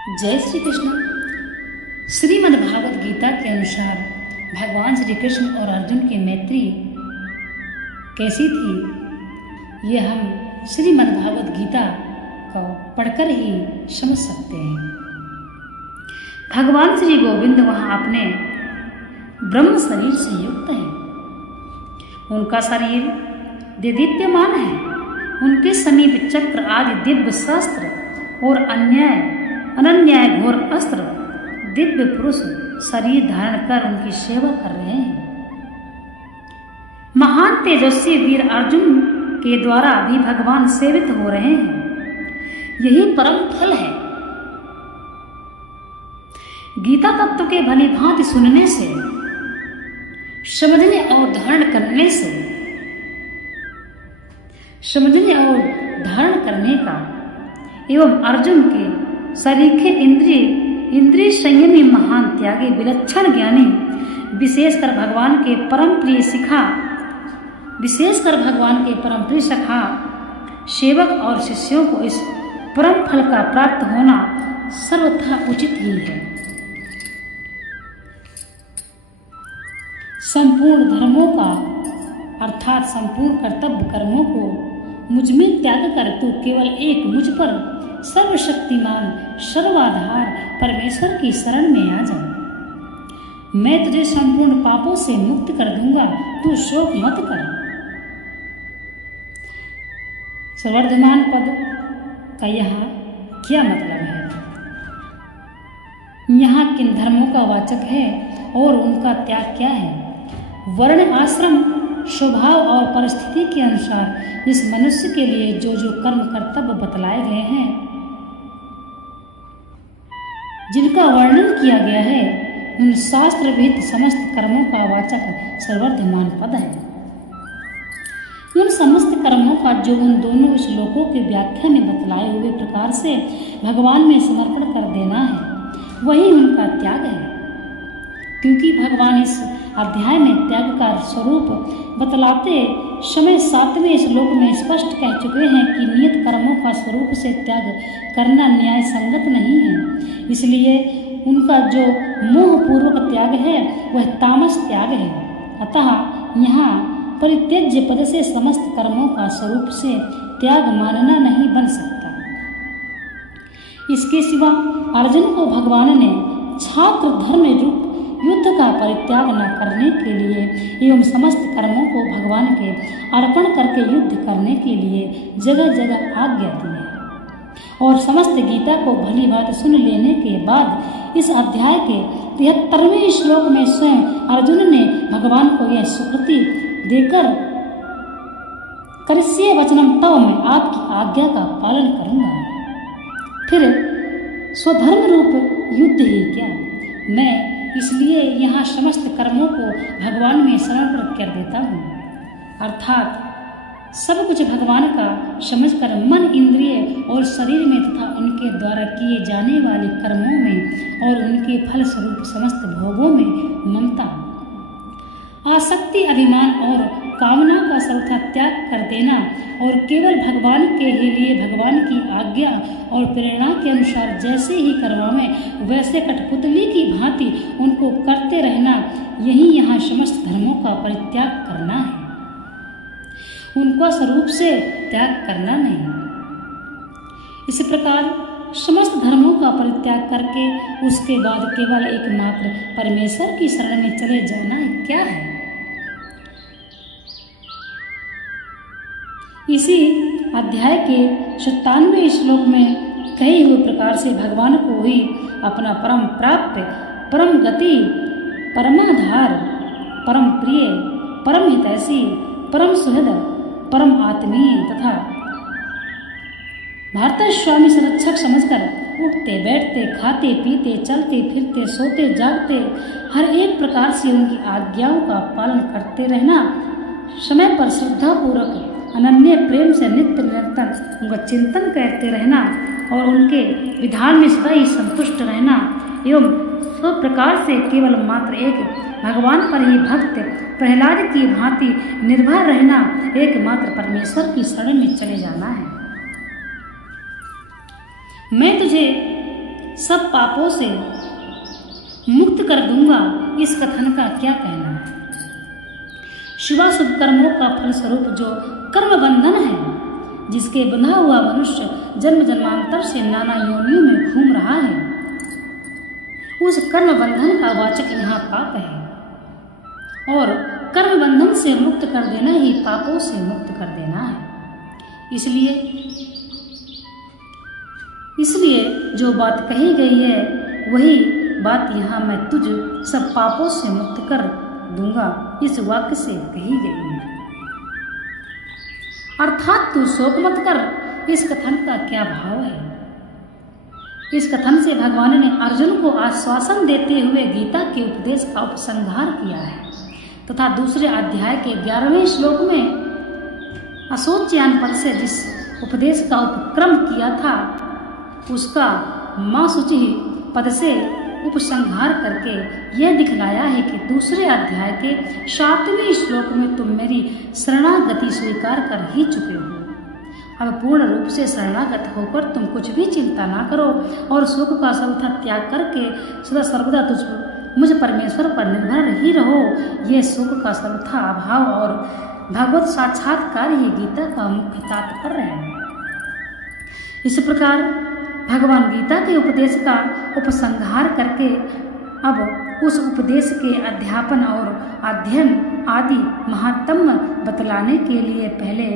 जय श्री कृष्ण। श्रीमद् भागवत गीता के अनुसार भगवान श्री कृष्ण और अर्जुन की मैत्री कैसी थी, ये हम श्रीमद् भागवत गीता को पढ़कर ही समझ सकते हैं। भगवान श्री गोविंद वहाँ अपने ब्रह्म शरीर से युक्त हैं। उनका शरीर देदीप्यमान है। उनके समीप चक्र आदि दिव्य शस्त्र और अनन्याय घोर अस्त्र दिव्य पुरुष शरीर धारण कर उनकी सेवा कर रहे हैं। महान तेजस्वी वीर अर्जुन के द्वारा भी भगवान सेवित हो रहे हैं। यही परम फल है। गीता तत्व के भली भांति सुनने से, समझने और धारण करने का एवं अर्जुन के सरीखे इंद्रिय संयमी महान त्यागी विलक्षण ज्ञानी विशेषकर भगवान के परम प्रिय सखा सेवक और शिष्यों को इस परम फल का प्राप्त होना सर्वथा उचित ही है। संपूर्ण धर्मों का अर्थात संपूर्ण कर्तव्य कर्मों को मुझ में त्याग कर तू केवल एक मुझ पर सर्वशक्तिमान सर्वाधार परमेश्वर की शरण में आ जा। मैं तुझे संपूर्ण पापों से मुक्त कर दूंगा, तू शोक मत कर। सर्ववर्धमान पद का यहाँ क्या मतलब है? यहाँ किन धर्मों का वाचक है और उनका त्याग क्या है? वर्ण आश्रम स्वभाव और परिस्थिति के अनुसार जिस मनुष्य के लिए जो जो कर्म कर्तव्य बतलाए गए हैं, जिनका वर्णन किया गया है, उन शास्त्र विहित समस्त कर्मों का वाचक सर्ववर्धमान पद है। उन समस्त कर्मों का जो उन दोनों श्लोकों के व्याख्या में बतलाए हुए प्रकार से भगवान में समर्पण कर देना है, वही उनका त्याग है। क्योंकि भगवान इस अध्याय में त्याग का स्वरूप बतलाते समय 7वें श्लोक में स्पष्ट कह चुके हैं कि नियत कर्मों का स्वरूप से त्याग करना न्याय संगत नहीं है। इसलिए उनका जो मोहपूर्वक त्याग है वह तामस त्याग है। अतः यहाँ परित्यज्य पद से समस्त कर्मों का स्वरूप से त्याग मानना नहीं बन सकता। इसके सिवा अर्जुन को भगवान ने छात्र धर्म रूप युद्ध का परित्याग न करने के लिए एवं समस्त कर्मों को भगवान के अर्पण करके युद्ध करने के लिए जगह जगह आज्ञा दी है। और समस्त गीता को भली बात सुन लेने के बाद इस अध्याय के 73वें श्लोक में स्वयं अर्जुन ने भगवान को यह सुकृति देकर करिष्ये वचनम तव, मैं आपकी आज्ञा का पालन करूंगा। फिर स्वधर्म रूप युद्ध ही क्या, मैं इसलिए यहाँ समस्त कर्मों को भगवान में समर्पण कर देता हूँ। अर्थात सब कुछ भगवान का समझकर मन, इंद्रिय और शरीर में तथा उनके द्वारा किए जाने वाले कर्मों में और उनके फल स्वरूप समस्त भोगों में ममता, आसक्ति, अभिमान और कामना का सर्वथा त्याग कर देना और केवल भगवान के लिए भगवान की आज्ञा और प्रेरणा के अनुसार जैसे ही करवाएं वैसे कठपुतली की भांति उनको करते रहना, यही यहाँ समस्त धर्मों का परित्याग करना है, उनका स्वरूप से त्याग करना नहीं। इस प्रकार समस्त धर्मों का परित्याग करके उसके बाद केवल एकमात्र परमेश्वर की शरण में चले जाना है, क्या है? इसी अध्याय के 97वें श्लोक में कहे हुए प्रकार से भगवान को ही अपना परम प्राप्य, परम गति, परमाधार, परम प्रिय, परम हितैषी, परम सुहृद, परम आत्मीय तथा भारत स्वामी संरक्षक समझकर उठते बैठते, खाते पीते, चलते फिरते, सोते जागते हर एक प्रकार से उनकी आज्ञाओं का पालन करते रहना, समय पर श्रद्धापूर्वक अनन्य प्रेम से नित्य निरंतर उनका चिंतन करते रहना और उनके विधान में सदा ही संतुष्ट रहना एवं सब प्रकार से केवल मात्र एक भगवान पर ही भक्त प्रहलाद की भांति निर्भर रहना, एकमात्र परमेश्वर की शरण में चले जाना है। मैं तुझे सब पापों से मुक्त कर दूंगा, इस कथन का क्या कहना है? शुभाशुभ कर्मों का फलस्वरूप जो कर्म बंधन है, जिसके बंधा हुआ मनुष्य जन्म जन्मांतर से नाना योनियों में घूम रहा है, उस कर्म बंधन का वाचक यहाँ पाप है, और कर्म बंधन से मुक्त कर देना ही पापों से मुक्त कर देना है। इसलिए जो बात कही गई है वही बात यहाँ मैं तुझ सब पापों से मुक्त कर दूंगा, इस वाक्य से कही गई है। अर्थात तू शोक मत कर, इस कथन का क्या भाव है? इस कथन से भगवान ने अर्जुन को आश्वासन देते हुए गीता के उपदेश का उपसंहार किया है तथा दूसरे अध्याय के 11वें श्लोक में अशोच्यान पद से जिस उपदेश का उपक्रम किया था उसका मां शुचि पद से उपसंहार करके यह दिखलाया है कि दूसरे अध्याय के 7वें श्लोक में तुम मेरी शरणागति स्वीकार कर ही चुके हो। अब पूर्ण रूप से शरणागत होकर तुम कुछ भी चिंता ना करो और सुख का सर्वथा त्याग करके सदा सर्वदा तुझ मुझ परमेश्वर पर निर्भर ही रहो। यह सुख का सर्वथा अभाव और भगवत साक्षात्कार ही गीता का मुख्य तात्पर्य है। इस प्रकार भगवान गीता के उपदेश का उपसंहार करके अब उस उपदेश के अध्यापन और अध्ययन आदि महात्म्य बतलाने के लिए पहले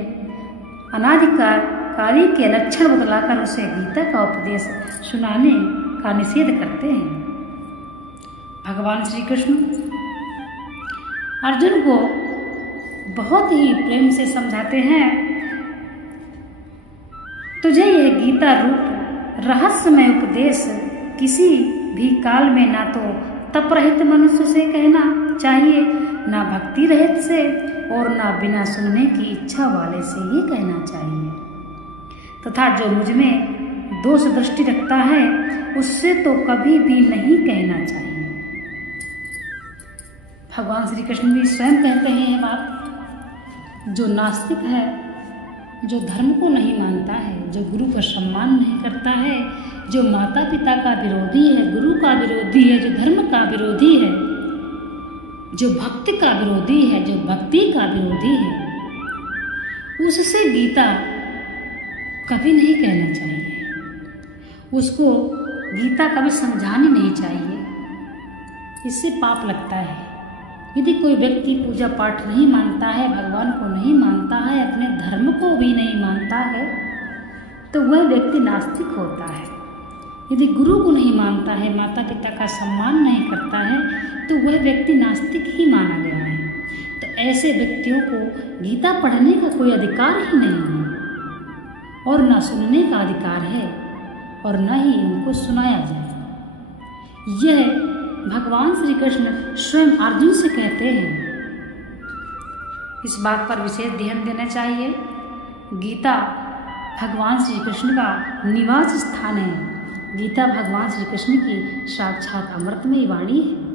अनाधिकारी के लक्षण बतलाकर उसे गीता का उपदेश सुनाने का निषेध करते हैं। भगवान श्री कृष्ण अर्जुन को बहुत ही प्रेम से समझाते हैं, तुझे यह गीता रूप रहस्यमय उपदेश किसी भी काल में ना तो तप रहित मनुष्य से कहना चाहिए, ना भक्ति रहित से और ना बिना सुनने की इच्छा वाले से ही कहना चाहिए, तथा जो मुझ में दोष दृष्टि रखता है उससे तो कभी भी नहीं कहना चाहिए। भगवान श्री कृष्ण भी स्वयं कहते हैं ये बात। जो नास्तिक है, जो धर्म को नहीं मानता है, जो गुरु का सम्मान नहीं करता है, जो माता पिता का विरोधी है, गुरु का विरोधी है, जो धर्म का विरोधी है, जो भक्ति का विरोधी है, जो भक्ति का विरोधी है, उससे गीता कभी नहीं कहना चाहिए। उसको गीता कभी समझानी नहीं चाहिए, इससे पाप लगता है। यदि कोई व्यक्ति पूजा पाठ नहीं मानता है, भगवान को नहीं मानता है, अपने धर्म को भी नहीं मानता है, तो वह व्यक्ति नास्तिक होता है। यदि गुरु को नहीं मानता है, माता पिता का सम्मान नहीं करता है, तो वह व्यक्ति नास्तिक ही माना गया है। तो ऐसे व्यक्तियों को गीता पढ़ने का कोई अधिकार ही नहीं है, और न सुनने का अधिकार है, और न ही उनको सुनाया जाए। यह भगवान श्री कृष्ण स्वयं अर्जुन से कहते हैं। इस बात पर विशेष ध्यान देना चाहिए। गीता भगवान श्री कृष्ण का निवास स्थान है। गीता भगवान श्री कृष्ण की साक्षात अमृतमयी वाणी है।